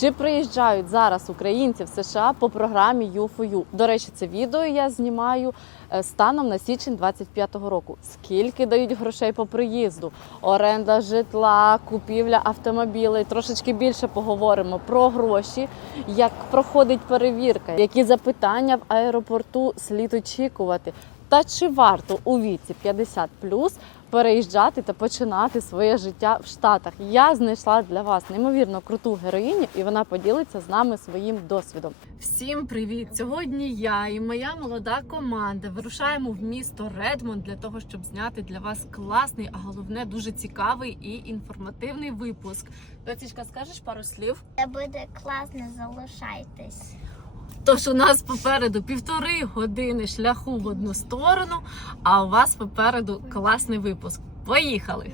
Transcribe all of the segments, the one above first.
Чи приїжджають зараз українці в США по програмі U4U? До речі, це відео я знімаю е, станом на січень 25-го року. Скільки дають грошей по приїзду? Оренда житла, купівля автомобілей. Трошечки більше поговоримо про гроші, як проходить перевірка, які запитання в аеропорту слід очікувати. Та чи варто у віці 50 переїжджати та починати своє життя в Штатах? Я знайшла для вас неймовірно круту героїню, і вона поділиться з нами своїм досвідом. Всім привіт! Сьогодні я і моя молода команда вирушаємо в місто Редмонд для того, щоб зняти для вас класний, а головне дуже цікавий і інформативний випуск. Доцічка, скажеш пару слів? Це буде класно, залишайтесь. Тож у нас попереду півтори години шляху в одну сторону, а у вас попереду класний випуск. Поїхали!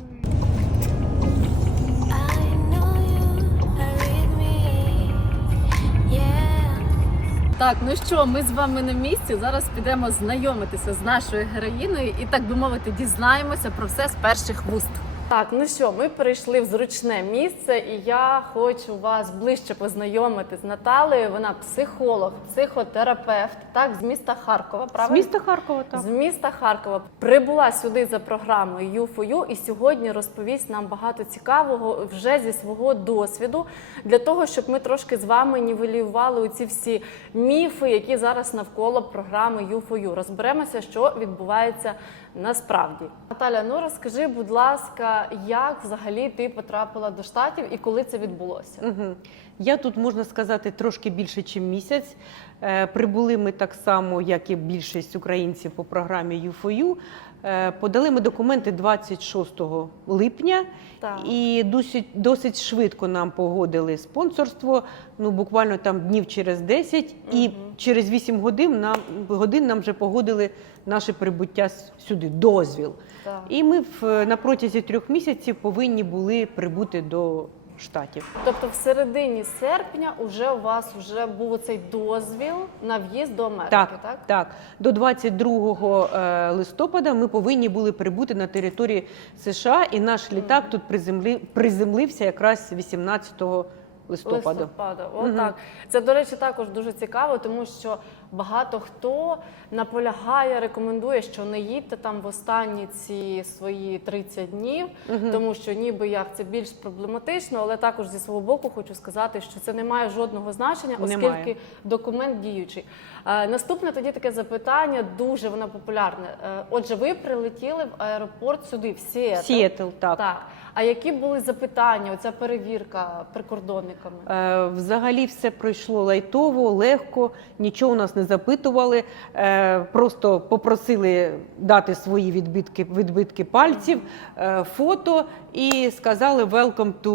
Так, ну що, ми з вами на місці. Зараз підемо знайомитися з нашою героїною і, так би мовити, дізнаємося про все з перших вуст. Так, ну що, ми перейшли в зручне місце, і я хочу вас ближче познайомити з Наталею. Вона психолог, психотерапевт, так, з міста Харкова. З міста Харкова, так. З міста Харкова прибула сюди за програмою U4U і сьогодні розповість нам багато цікавого вже зі свого досвіду для того, щоб ми трошки з вами нівелювали ці всі міфи, які зараз навколо програми U4U. Розберемося, що відбувається насправді. Наталя, ну розкажи, будь ласка, як взагалі ти потрапила до штатів і коли це відбулося? Угу. Я тут можна сказати трошки більше, ніж місяць. Е, Прибули ми так само, як і більшість українців по програмі U4U. Е, Подали ми документи 26 липня, Так. і досить, досить швидко нам погодили спонсорство. Ну буквально там днів через 10, і через 8 годин нам годин нам вже погодили наше прибуття сюди, дозвіл. Так. І ми в на протязі трьох місяців повинні були прибути до штатів. Тобто в середині серпня уже у вас вже був цей дозвіл на в'їзд до Америки, так? Так, так. До 22 е, листопада ми повинні були прибути на території США, і наш літак тут приземлив, приземлився якраз 18 листопада. Листопада. Мгм. Отак. Це, до речі, також дуже цікаво, тому що багато хто наполягає, рекомендує, що не їдьте там в останні ці свої 30 днів, Мгм. тому що ніби як це більш проблематично, але також зі свого боку хочу сказати, що це не має жодного значення, оскільки Немає. документ діючий. Е, наступне тоді таке запитання, дуже воно популярне. Е, отже, ви прилетіли в аеропорт сюди, в Сіетл. Сіетл, так. Так. А які були запитання? Оця перевірка прикордонниками? Е, Взагалі все пройшло лайтово, легко, нічого у нас не запитували. Е, Просто попросили дати свої відбитки, відбитки пальців, е, фото і сказали «Welcome to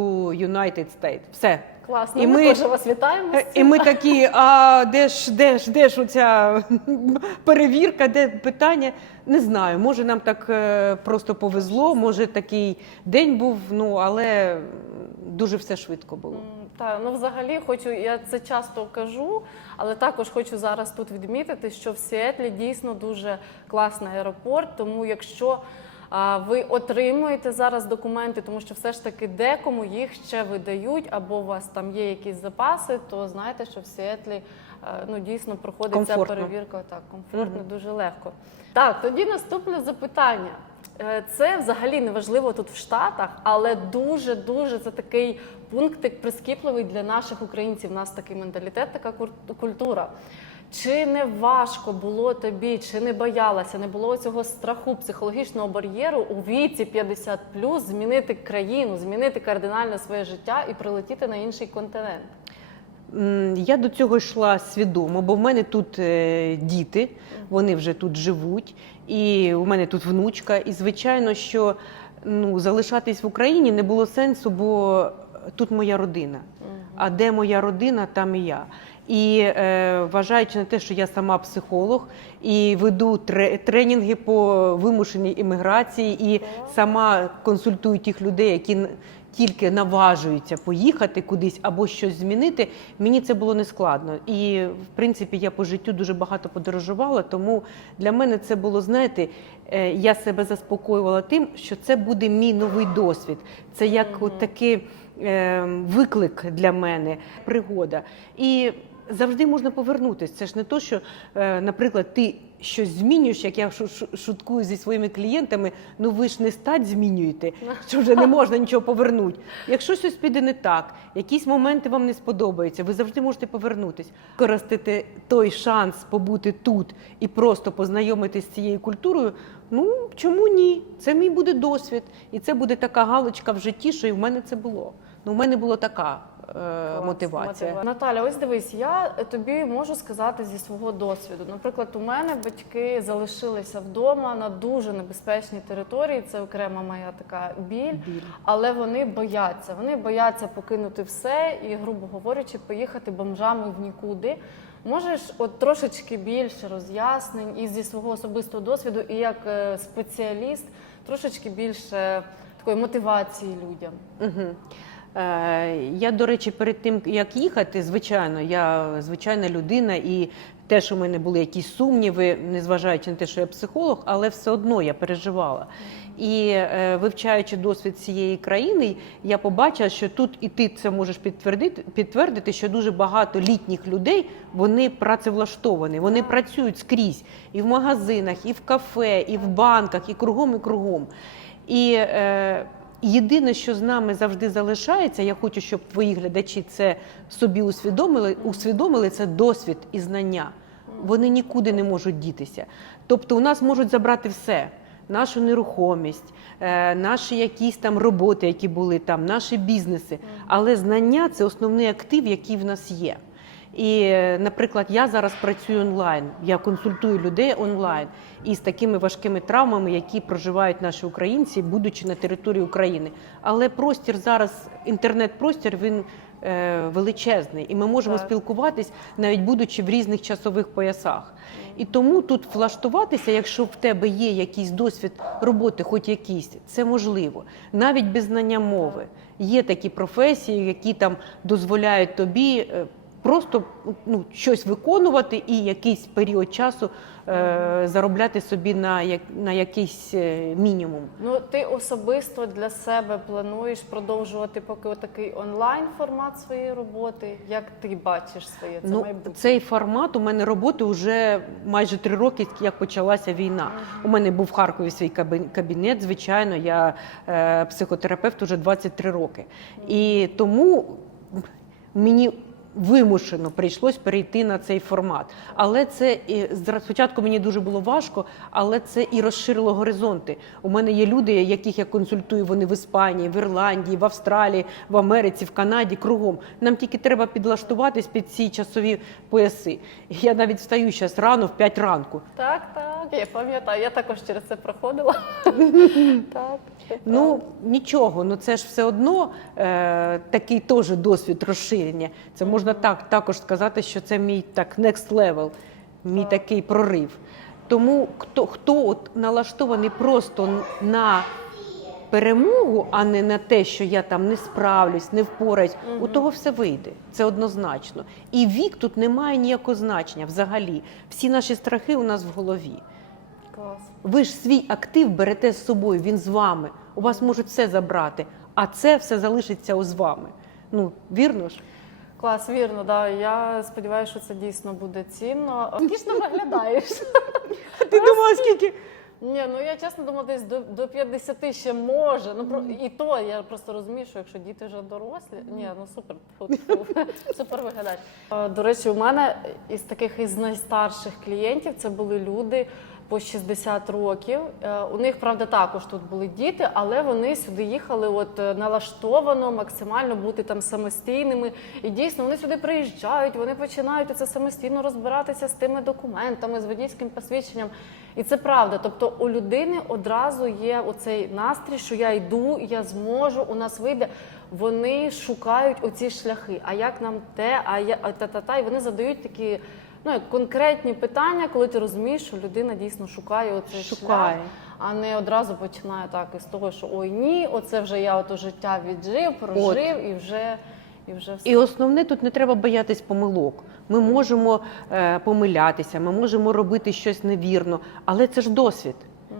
United States». Все. Класно, І ми, ми- теж вас вітаємо. Е, І ми такі, а де ж, де ж, де ж оця перевірка, де питання? Не знаю. Може, нам так е, просто повезло, може такий день був, ну але дуже все швидко було. Та ну взагалі хочу, я це часто кажу, але також хочу зараз тут відмітити, що в Сіетлі дійсно дуже класний аеропорт. Тому якщо ви отримуєте зараз документи, тому що все ж таки декому їх ще видають, або у вас там є якісь запаси, то знаєте, що в Сіетлі е, ну дійсно проходить ця перевірка так комфортно, дуже легко. Так, тоді наступне запитання. Е, Це взагалі не важливо тут в Штатах, але дуже дуже це такий пунктик прискіпливий для наших українців. У нас такий менталітет, така культура. Чи не важко було тобі, чи не боялася, не було цього страху психологічного бар'єру у віці 50 змінити країну, змінити кардинально своє життя і прилетіти на інший континент? Я до цього йшла свідомо, бо в мене тут е, діти, вони вже тут живуть, і у мене тут внучка. І звичайно, що ну, залишатись в Україні не було сенсу, бо тут моя родина. А де моя родина, там і я. І е, вважаючи на те, що я сама психолог і веду тре- тренінги по вимушеній імміграції, і сама консультую тих людей, які тільки наважуються поїхати кудись або щось змінити, мені це було нескладно. І в принципі я по життю дуже багато подорожувала, тому для мене це було, знаєте, е, я себе заспокоювала тим, що це буде мій новий досвід. Це як от таке е, виклик для мене, пригода. І завжди можна повернутися. Це ж не то, що, е, наприклад, ти щось змінюєш, як я шу- шу- шуткую зі своїми клієнтами, ну ви ж не стать змінюєте, що вже не можна нічого повернути. Якщо щось піде не так, якісь моменти вам не сподобаються, ви завжди можете повернутися. Використати той шанс побути тут і просто познайомитись з цією культурою. Ну чому ні? Це мій буде досвід, і це буде така галочка в житті, що і в мене це було. Ну, в мене була така Клас, мотивація. мотива- Наталя, ось дивись, я тобі можу сказати зі свого досвіду. Наприклад, у мене батьки залишилися вдома на дуже небезпечній території. Це окрема моя така біль. Біль. Але вони бояться. Вони бояться покинути все і, грубо говорячи, поїхати бомжами в нікуди. Можеш от трошечки більше роз'яснень і зі свого особистого досвіду, і як е, спеціаліст, трошечки більше такої мотивації людям. Угу. Е, я, до речі, перед тим, як їхати, звичайно, я звичайна людина, і теж у мене були якісь сумніви, незважаючи на те, що я психолог, але все одно я переживала. І е, вивчаючи досвід цієї країни, я побачила, що тут і ти це можеш підтвердити, підтвердити, що дуже багато літніх людей вони працевлаштовані, вони працюють скрізь і в магазинах, і в кафе, і в банках, і кругом, і кругом. І е, єдине, що з нами завжди залишається, я хочу, щоб твої глядачі це собі усвідомили, усвідомили це досвід і знання. Вони нікуди не можуть дітися. Тобто, у нас можуть забрати все. Нашу нерухомість, е, наші якісь там роботи, які були там, наші бізнеси. Але знання це основний актив, який в нас є. І, е, наприклад, я зараз працюю онлайн. Я консультую людей онлайн із такими важкими травмами, які проживають наші українці, будучи на території України. Але простір зараз, інтернет-простір, він е, величезний, і ми можемо Так. спілкуватись, навіть будучи в різних часових поясах. І тому тут влаштуватися, якщо в тебе є якийсь досвід роботи, хоч якийсь, це можливо, навіть без знання мови. Є такі професії, які там дозволяють тобі. Просто ну, щось виконувати і якийсь період часу е, заробляти собі на, як, на якийсь е, мінімум. Ну, ти особисто для себе плануєш продовжувати поки отакий онлайн формат своєї роботи. Як ти бачиш своє це ну, майбутнє? цей формат у мене роботи вже майже три роки, як почалася війна. У мене був в Харкові свій кабінет. Звичайно, я е, психотерапевт уже 23 роки. І тому мені вимушено прийшлось перейти на цей формат. Але це і спочатку мені дуже було важко, але це і розширило горизонти. У мене є люди, яких я консультую. Вони в Іспанії, в Ірландії, в Австралії, в Америці, в Канаді, кругом. Нам тільки треба підлаштуватись під ці часові пояси. Я навіть встаю зараз рано в 5 ранку. Так, так, я пам'ятаю. Я також через це проходила. так. Ну нічого, ну це ж все одно е, такий теж досвід розширення. Це можна так також сказати, що це мій так next level, мій такий прорив. Тому хто, хто от налаштований просто на перемогу, а не на те, що я там не справлюсь, не впораюсь, у того все вийде. Це однозначно. І вік тут не має ніякого значення взагалі. Всі наші страхи у нас в голові. Клас. Ви ж свій актив берете з собою, він з вами. У вас можуть все забрати, а це все залишиться з вами. Ну, вірно ж? Клас, вірно, да. Я сподіваюся, що це дійсно буде цінно. Дійсно виглядаєш. Ти думала, скільки? Ні, ну я чесно думаю, десь до, до 50 ще може. Ну про і то я просто розумію, що якщо діти вже дорослі, ні, ну супер, супер виглядають. Е, До речі, у мене із таких із найстарших клієнтів це були люди. По 60 років Е, у них правда також тут були діти, але вони сюди їхали от е, налаштовано, максимально бути там самостійними. І дійсно вони сюди приїжджають, вони починають це самостійно розбиратися з тими документами, з водійським посвідченням. І це правда. Тобто у людини одразу є оцей настрій, що я йду, я зможу, у нас вийде. Вони шукають оці шляхи. А як нам те, а я та-та-та, і вони задають такі. Ну, як конкретні питання, коли ти розумієш, що людина дійсно шукає оцей Шукає. шлях, а не одразу починає так із того, що ой ні, оце вже я ото життя віджив, прожив і вже і вже все. І основне тут не треба боятись помилок. Ми можемо е, помилятися, ми можемо робити щось невірно, але це ж досвід.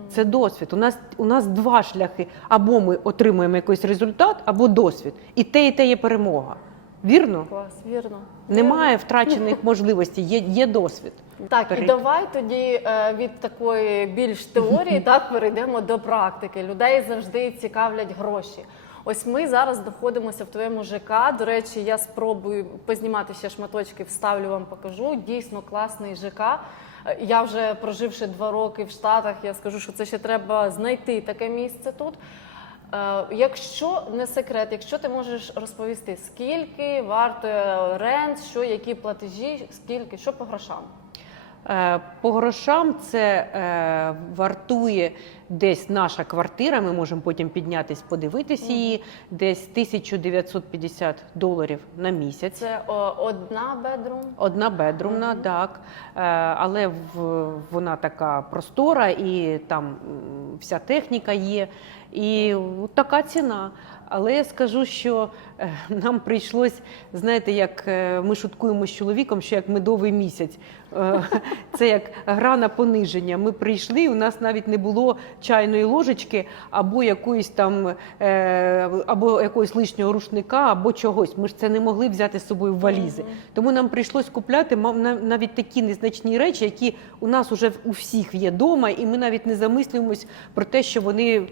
Це досвід. У нас, у нас два шляхи. Або ми отримуємо якийсь результат, або досвід. І те, і те є перемога. Вірно? Клас, вірно. Немає втрачених можливостей, є, є досвід. Так, і давай тоді е, від такої більш теорії так перейдемо до практики. Людей завжди цікавлять гроші. Ось ми зараз знаходимося в твоєму ЖК. До речі, я спробую познімати ще шматочки, вставлю вам покажу. Дійсно класний ЖК. Е, Я вже проживши два роки в Штатах, я скажу, що це ще треба знайти таке місце тут. Е, Якщо не секрет, якщо ти можеш розповісти, скільки вартує рент, що які платежі, скільки, що по грошам? Е, По грошам це е, вартує десь наша квартира. Ми можемо потім піднятись, подивитись її. Десь 1950 доларів на місяць. Це одна бедрум. Одна бедрумна, Мгм. так. Е, але вона така простора, і там вся техніка є. І така ціна. Але я скажу, що е, нам прийшлось, знаєте, як е, ми шуткуємо з чоловіком, що як медовий місяць. Е, Це як гра на пониження. Ми прийшли, у нас навіть не було чайної ложечки або якоїсь там, або якогось лишнього рушника, або чогось. Ми ж це не могли взяти з собою в валізи. Тому нам прийшлось купляти навіть такі незначні речі, які у нас уже у всіх є вдома, і ми навіть не замислюємось про те, що вони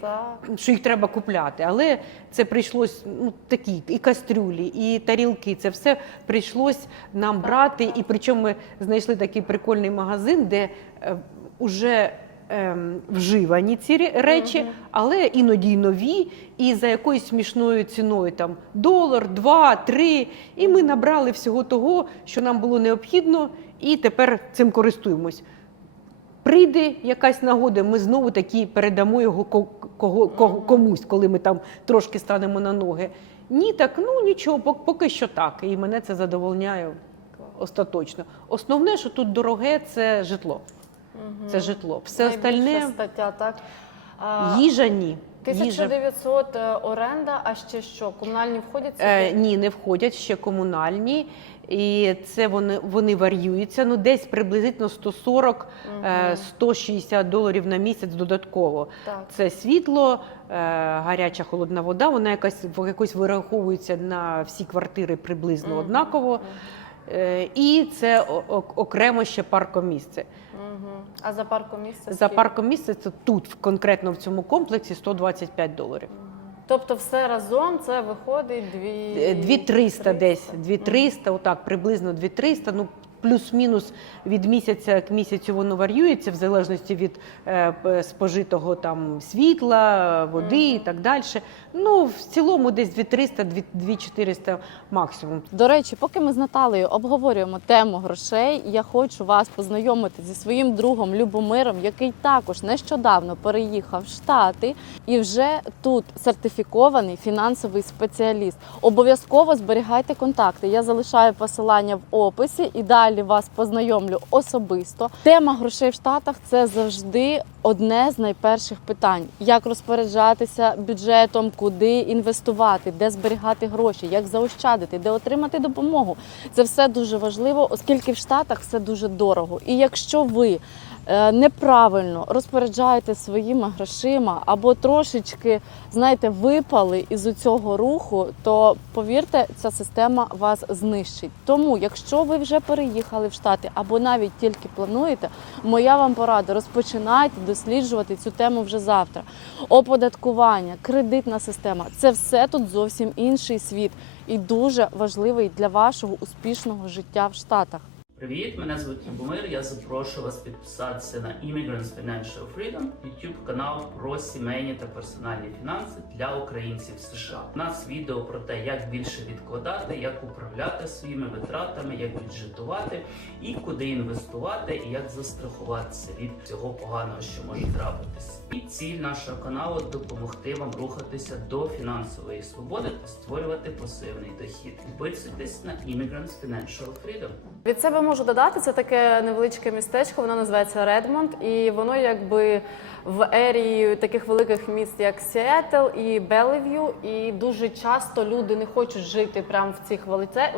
що їх треба купляти. Але це прийшлось ну такі і кастрюлі, і тарілки. Це все прийшлось нам брати. І причому ми знайшли такий прикольний магазин, де е, уже ем, вживані ці речі, але іноді й нові, і за якоюсь смішною ціною там долар, два, три. І ми набрали всього того, що нам було необхідно, і тепер цим користуємось. Прийде якась нагода, ми знову таки передамо його кого, кого, комусь, коли ми там трошки станемо на ноги. Ні, так ну нічого, поки що так. І мене це задовольняє остаточно. Основне, що тут дороге, це житло. Це житло. Все Найбільша остальне стаття, так? А, їжа ні. 1900 е, оренда, а ще що? Комунальні входять? Е, ні, не входять ще комунальні. І це вони, вони варіюються. Ну, десь приблизно 140 е, Мгм. 160 доларів на місяць додатково. Так. Це світло, е, гаряча холодна вода. Вона якась якось вираховується на всі квартири приблизно Мгм. однаково. Е, І це окремо ще паркомісце. Мгм. А за паркомісце? За паркомісце це тут, конкретно в цьому комплексі, 125 доларів. Тобто все разом це виходить дві... Е, 2300 десь, 300. 2300, отак, приблизно 2300, ну плюс-мінус від місяця к місяцю воно варіюється в залежності від е, спожитого там світла, води і так далі. Ну, в цілому десь 2300, 2400 максимум. До речі, поки ми з Наталею обговорюємо тему грошей, я хочу вас познайомити зі своїм другом Любомиром, який також нещодавно переїхав в Штати і вже тут сертифікований фінансовий спеціаліст. Обов'язково зберігайте контакти. Я залишаю посилання в описі і далі вас познайомлю особисто. Тема грошей в Штатах це завжди одне з найперших питань: як розпоряджатися бюджетом, куди інвестувати, де зберігати гроші, як заощадити, де отримати допомогу. Це все дуже важливо, оскільки в Штатах все дуже дорого. І якщо ви неправильно розпоряджаєте своїми грошима або трошечки, знаєте, випали із цього руху, то повірте, ця система вас знищить. Тому, якщо ви вже переїхали в Штати або навіть тільки плануєте, моя вам порада розпочинайте досліджувати цю тему вже завтра. Оподаткування, кредитна система це все тут зовсім інший світ і дуже важливий для вашого успішного життя в Штатах. Привіт, мене звуть Любомир. Я запрошую вас підписатися на Immigrants Financial Freedom, YouTube канал про сімейні та персональні фінанси для українців США. У нас відео про те, як більше відкладати, як управляти своїми витратами, як бюджетувати і куди інвестувати, і як застрахуватися від цього поганого, що може трапитись. І ціль нашого каналу допомогти вам рухатися до фінансової свободи та створювати пасивний дохід. Підписуйтесь на Immigrants Financial Freedom. Від себе можу додати, це таке невеличке містечко, воно називається Редмонд, і воно якби в ерії таких великих міст, як Сіетл і Белев'ю. І дуже часто люди не хочуть жити прямо в цих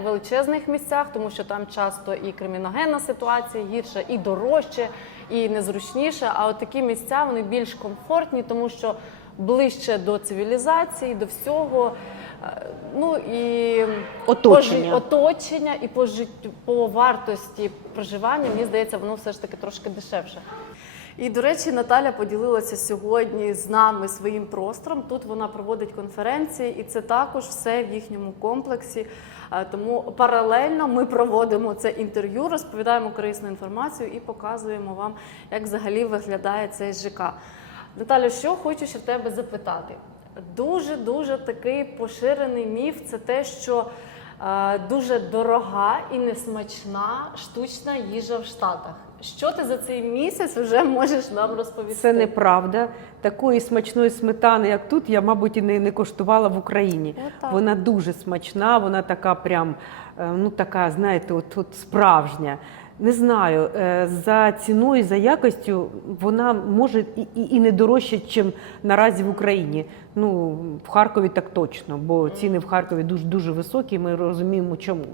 величезних місцях, тому що там часто і криміногенна ситуація гірша, і дорожче, і незручніше. А от такі місця вони більш комфортні, тому що ближче до цивілізації, до всього. Е, Ну і Оточення. по оточення і по життю по вартості проживання, мені здається, воно все ж таки трошки дешевше. І до речі, Наталя поділилася сьогодні з нами своїм простором. Тут вона проводить конференції, і це також все в їхньому комплексі. Е, Тому паралельно ми проводимо це інтерв'ю, розповідаємо корисну інформацію і показуємо вам, як взагалі виглядає цей ЖК. Наталя, що хочу ще в тебе запитати? Дуже дуже такий поширений міф це те, що е, дуже дорога і несмачна штучна їжа в Штатах. Що ти за цей місяць вже можеш нам розповісти? Це неправда. Такої смачної сметани, як тут, я, мабуть, і не, не коштувала в Україні. Отак. Вона дуже смачна, вона така прям, е, ну така, знаєте, от, от справжня. Не знаю, е, за ціною, за якостю вона може і, і, не дорожча, ніж наразі в Україні. Ну, в Харкові так точно, бо ціни в Харкові дуже дуже високі, ми розуміємо чому. Е,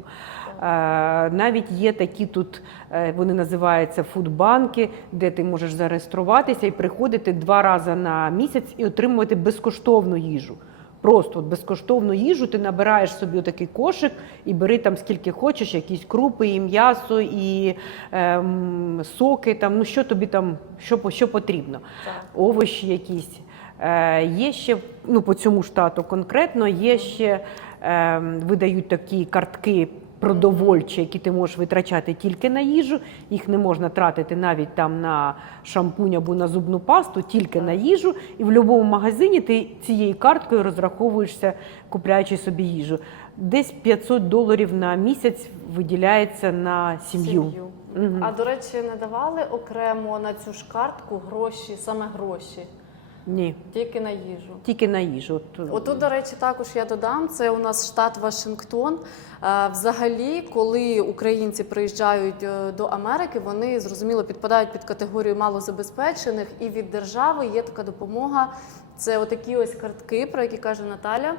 Навіть є такі тут, е, вони називаються фудбанки, де ти можеш зареєструватися і приходити два рази на місяць і отримувати безкоштовну їжу. Просто от безкоштовну їжу ти набираєш собі такий кошик і бери там скільки хочеш, якісь крупи, і м'ясо, і ем, соки, там, ну що тобі там, що, по- що потрібно. Так. Овочі якісь. Е, є ще, ну по цьому штату конкретно, є ще е, видають такі картки продовольчі, які ти можеш витрачати тільки на їжу. Їх не можна тратити навіть там на шампунь або на зубну пасту, тільки на їжу. І в будь-якому магазині ти цією карткою розраховуєшся, купляючи собі їжу. Десь 500 доларів на місяць виділяється на сім'ю. Мгм. А до речі, не давали окремо на цю ж картку гроші, саме гроші, Ні, тільки на їжу. тільки на їжу. От, Отут, до речі, також я додам. Це у нас штат Вашингтон. Е, Взагалі, коли українці приїжджають е, до Америки, вони зрозуміло підпадають під категорію малозабезпечених, і від держави є така допомога. Це отакі ось картки, про які каже Наталя.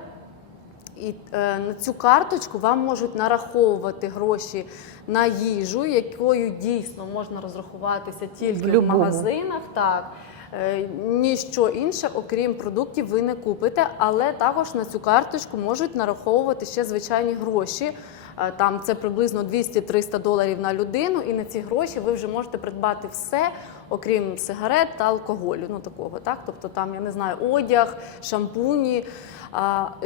І е, на цю карточку вам можуть нараховувати гроші на їжу, якою дійсно можна розрахуватися тільки В в, магазинах. Так. Е, Ніщо інше, окрім продуктів, ви не купите, але також на цю карточку можуть нараховувати ще звичайні гроші. Е, Там це приблизно 200-300 доларів на людину, і на ці гроші ви вже можете придбати все, окрім сигарет та алкоголю. Ну такого, так тобто там я не знаю, одяг, шампуні.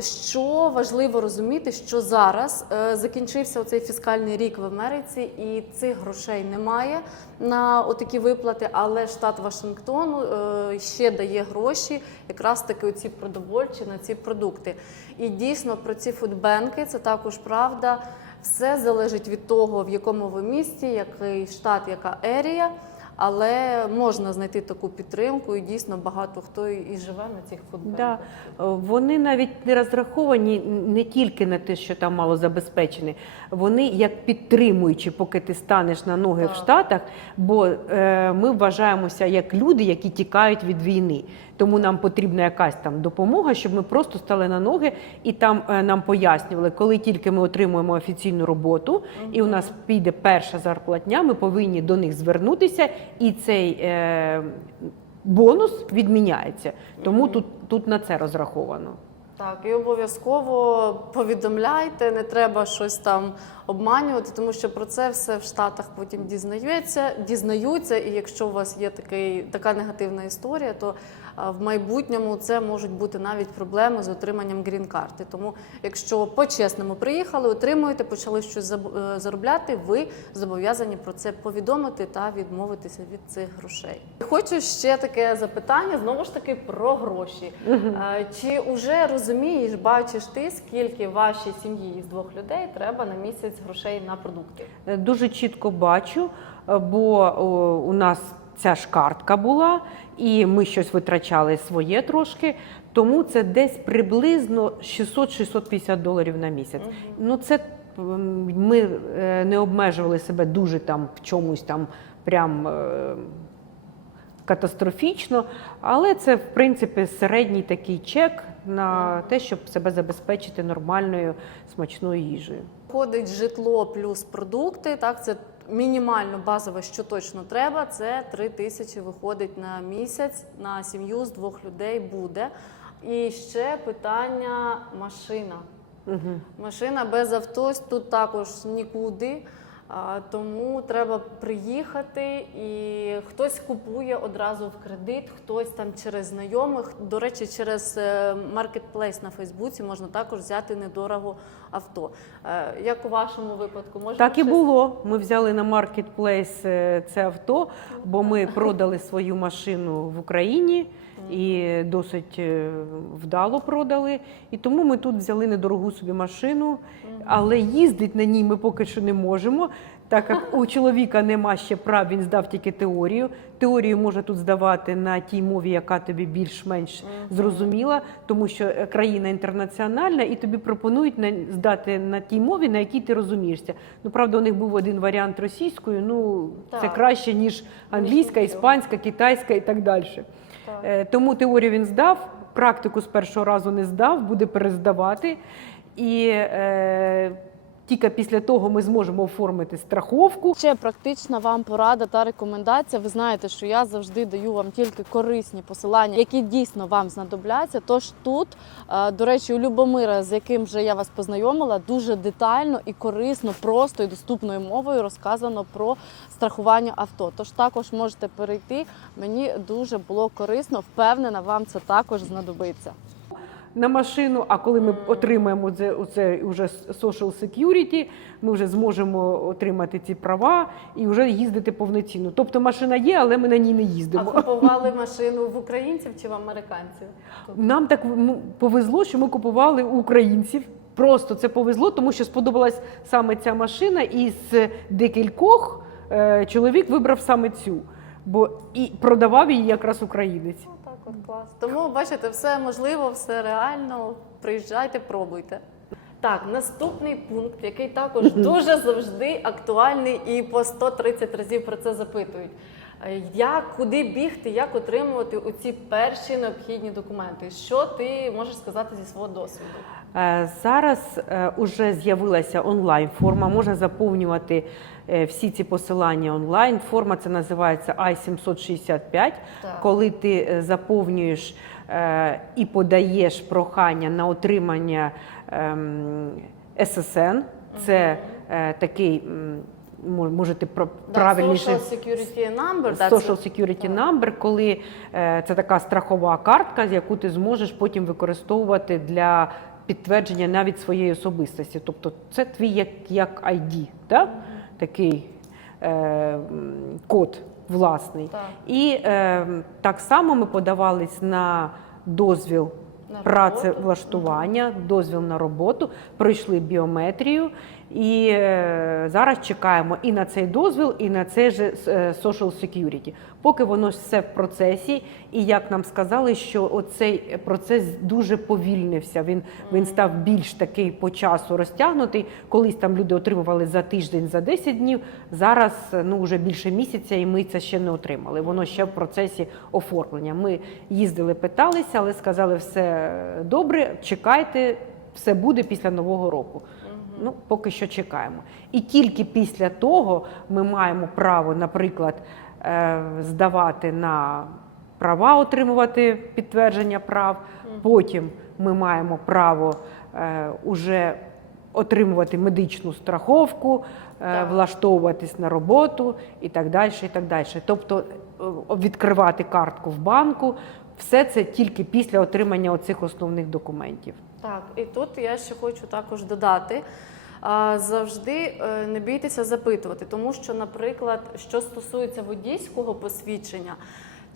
Що важливо розуміти, що зараз е, закінчився оцей фіскальний рік в Америці, і цих грошей немає на отакі виплати, але штат Вашингтону е, ще дає гроші якраз таки оці продовольчі на ці продукти. І дійсно про ці фудбенки це також правда. Все залежить від того, в якому ви місті, який штат, яка ерія. Але можна знайти таку підтримку, і дійсно багато хто і живе на цих футболах. Да. Е, Вони навіть не розраховані не тільки на те, що там мало забезпечені, вони як підтримуючі, поки ти станеш на ноги в Штатах, бо е, ми вважаємося як люди, які тікають від війни. Тому нам потрібна якась там допомога, щоб ми просто стали на ноги і там е, нам пояснювали, коли тільки ми отримуємо офіційну роботу, і у нас піде перша зарплатня, ми повинні до них звернутися, і цей е, бонус відміняється. Тому тут, тут на це розраховано. Так, і обов'язково повідомляйте, не треба щось там обманювати, тому що про це все в Штатах потім дізнаються, дізнаються. І якщо у вас є такий, така негативна історія, то в майбутньому це можуть бути навіть проблеми з отриманням грін-карти. Тому, якщо по-чесному приїхали, отримуєте, почали щось е, заробляти, ви зобов'язані про це повідомити та відмовитися від цих грошей. Хочу ще таке запитання знову ж таки про гроші. Чи вже розумієш, бачиш ти, скільки вашій сім'ї з двох людей треба на місяць грошей на продукти? Е, Дуже чітко бачу, е, бо у нас ця ж картка була, і ми щось витрачали своє трошки. Тому це десь приблизно 600-650 доларів на місяць. Ну це ми е, не обмежували себе дуже там в чомусь там прям. е, Катастрофічно, але це в принципі середній такий чек на те, щоб себе забезпечити нормальною смачною їжею. Входить житло плюс продукти. Так, це мінімально базове, що точно треба. Це 3 тисячі виходить на місяць на сім'ю з двох людей буде. І ще питання машина. Угу. Машина без авто тут також нікуди. А, Тому треба приїхати, і хтось купує одразу в кредит, хтось там через знайомих. До речі, через маркетплейс на Фейсбуці можна також взяти недорого авто. Е, Як у вашому випадку, можна Так і щось- було. Ми взяли на маркетплейс е, це авто, бо ми продали свою машину в Україні і досить е, вдало продали. І тому ми тут взяли недорогу собі машину, але їздити на ній ми поки що не можемо. Так як у чоловіка нема ще прав, він здав тільки теорію. Теорію може тут здавати на тій мові, яка тобі більш-менш зрозуміла, тому що е, країна інтернаціональна, і тобі пропонують здати на тій мові, на якій ти розумієшся. Ну правда, у них був один варіант російською. Ну це краще ніж англійська, іспанська, китайська і так далі. Так. Е, Тому теорію він здав, практику з першого разу не здав, буде перездавати. І е, тільки після того ми зможемо оформити страховку. Ще практична вам порада та рекомендація. Ви знаєте, що я завжди даю вам тільки корисні посилання, які дійсно вам знадобляться. Тож тут, е, до речі, у Любомира, з яким вже я вас познайомила, дуже детально і корисно, просто і доступною мовою розказано про страхування авто. Тож також можете перейти. Мені дуже було корисно, впевнена, вам це також знадобиться. На машину. А коли ми отримаємо це, оце вже social security, ми вже зможемо отримати ці права і вже їздити повноцінно. Тобто машина є, але ми на ній не їздимо. А купували машину в українців чи в американців? Нам так ну, повезло, що ми купували у українців. Просто це повезло, тому що сподобалась саме ця машина, і з декількох е, чоловік вибрав саме цю, бо і продавав її якраз українець. От клас. Тому бачите, все можливо, все реально. Приїжджайте, пробуйте. Так, наступний пункт, який також дуже завжди актуальний і по 130 разів про це запитують. Е, Як куди бігти, як отримувати оці перші необхідні документи? Що ти можеш сказати зі свого досвіду? Е, Зараз е, уже з'явилася онлайн форма. Можна заповнювати е, всі ці посилання онлайн. Форма це називається I-765. Коли ти е, заповнюєш е, і подаєш прохання на отримання ем, ССН, це е, такий. Можете правильніше Social Security Number, Social Security Number, коли е, це така страхова картка, яку ти зможеш потім використовувати для підтвердження навіть своєї особистості. Тобто це твій як, як ID, да? такий е, код власний. Так. І е, так само ми подавались на дозвіл На працевлаштування, дозвіл на роботу, пройшли біометрію. І е, зараз чекаємо і на цей дозвіл, і на цей же social security. Поки воно все в процесі, і як нам сказали, що оцей процес дуже повільнився. Він, він став більш такий по часу розтягнутий. Колись там люди отримували за тиждень, за 10 днів. Зараз ну вже більше місяця, і ми це ще не отримали. Воно ще в процесі оформлення. Ми їздили, питалися, але сказали, все добре, чекайте, все буде після нового року. Ну, поки що чекаємо. І тільки після того ми маємо право, наприклад, е, здавати на права, отримувати підтвердження прав. Потім ми маємо право е, уже отримувати медичну страховку, е, Так. влаштовуватись на роботу і так далі. І так далі. Тобто відкривати картку в банку. Все це тільки після отримання оцих основних документів. І тут я ще хочу також додати. Завжди е, не бійтеся запитувати, тому що, наприклад, що стосується водійського посвідчення,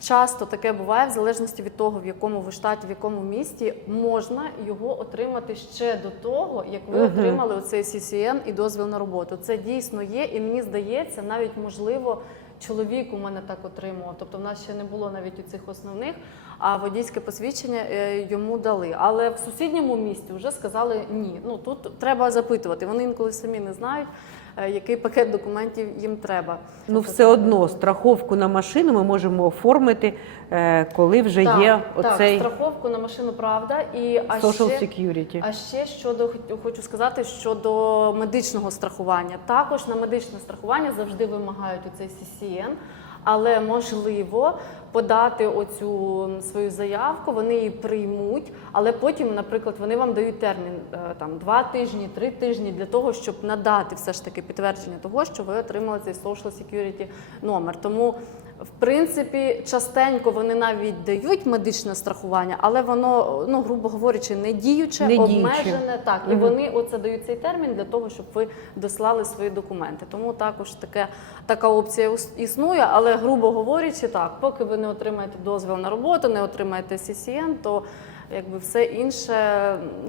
часто таке буває, в залежності від того, в якому ви штаті, в якому місті, можна його отримати ще до того, як ви Мгм. отримали оцей CCN і дозвіл на роботу. Це дійсно є, і мені здається, навіть можливо. Чоловік у мене так отримував, тобто в нас ще не було навіть у цих основних, а водійське посвідчення е, йому дали. Але в сусідньому місті вже сказали ні. Ну тут треба запитувати. Вони інколи самі не знають. е, який пакет документів їм треба. Ну, все одно страховку на машину ми можемо оформити, е, коли вже Так, є так, страховку на машину, правда, і а social ще, security. А ще щодо хочу сказати щодо медичного страхування. Також на медичне страхування завжди вимагають оцей CCN, але можливо подати оцю свою заявку, вони її приймуть, але потім, наприклад, вони вам дають термін е, там два тижні, три тижні для того, щоб надати все ж таки підтвердження того, що ви отримали цей social security номер. Тому в принципі, частенько вони навіть дають медичне страхування, але воно, ну грубо говорячи, не діюче, Не діюче. обмежене. Так, і вони оце дають цей термін для того, щоб ви дослали свої документи. Тому також таке така опція існує. Але грубо говорячи, так, поки ви не отримаєте дозвіл на роботу, не отримаєте CCN, то якби все інше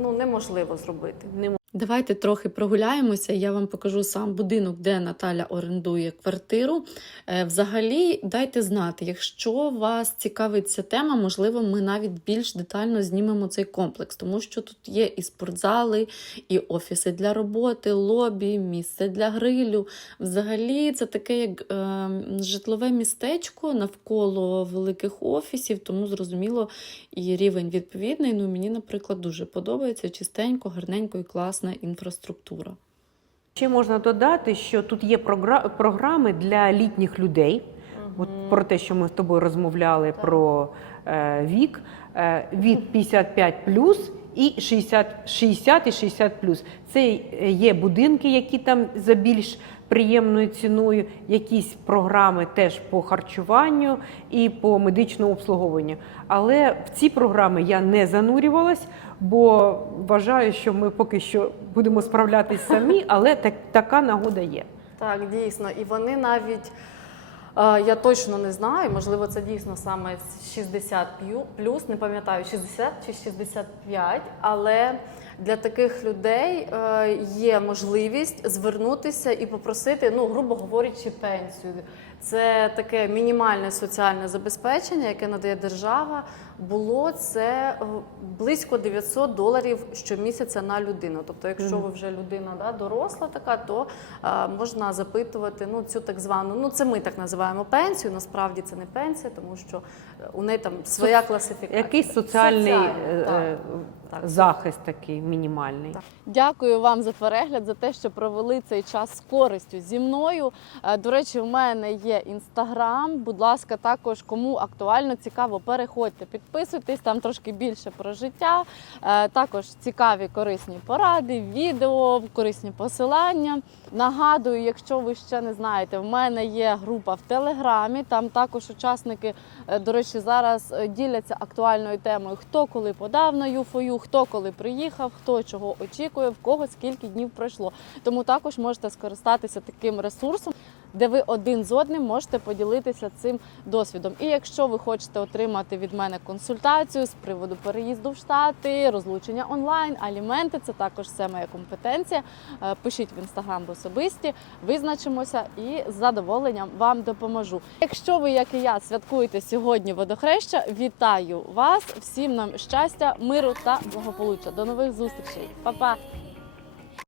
ну неможливо зробити. Давайте трохи прогуляємося. Я вам покажу сам будинок, де Наталя орендує квартиру. Е, Взагалі, дайте знати, якщо вас цікавить ця тема, можливо, ми навіть більш детально знімемо цей комплекс, тому що тут є і спортзали, і офіси для роботи, лобі, місце для грилю. Взагалі, це таке як е, житлове містечко навколо великих офісів, тому зрозуміло, і рівень відповідний. Ну, мені, наприклад, дуже подобається чистенько, гарненько і класна інфраструктура. Ще можна додати, що тут є програми для літніх людей. От про те, що ми з тобою розмовляли про е, вік е, від 55 і 60, 60 і 60 Це є будинки, які там за більш приємною ціною, якісь програми теж по харчуванню і по медичному обслуговуванню. Але в ці програми я не занурювалась, бо вважаю, що ми поки що будемо справлятись самі, але так, така нагода є. Так, дійсно. І вони навіть, е, я точно не знаю, можливо, це дійсно саме 60 п'ю- плюс, не пам'ятаю, 60 чи 65, але для таких людей е, є можливість звернутися і попросити, ну, грубо говорячи, пенсію. Це таке мінімальне соціальне забезпечення, яке надає держава. Було це е, близько 900 доларів щомісяця на людину. Тобто, якщо ви вже людина да, доросла така, то е, можна запитувати ну, цю так звану, ну це ми так називаємо пенсію. Насправді це не пенсія, тому що е, у неї там своя класифікація. Якийсь соціальний Соціальний, е, так. е, Так. захист такий мінімальний. Дякую вам за перегляд, за те, що провели цей час з користю зі мною. Е, До речі, в мене є інстаграм. Будь ласка, також кому актуально цікаво, переходьте, підписуйтесь, там трошки більше про життя. Е, Також цікаві корисні поради, відео, корисні посилання. Нагадую, якщо ви ще не знаєте, в мене є група в Телеграмі. Там також учасники, е, до речі, зараз е, діляться актуальною темою, хто коли подав на ЮФОЮ, хто коли приїхав, хто чого очікує, в кого скільки днів пройшло. Тому також можете скористатися таким ресурсом, де ви один з одним можете поділитися цим досвідом. І якщо ви хочете отримати від мене консультацію з приводу переїзду в Штати, розлучення онлайн, аліменти, це також все моя компетенція. Е, Пишіть в інстаграм в особисті, визначимося і з задоволенням вам допоможу. Якщо ви, як і я, святкуєте сьогодні водохреща, вітаю вас! Всім нам щастя, миру та благополуччя. До нових зустрічей, Па-па!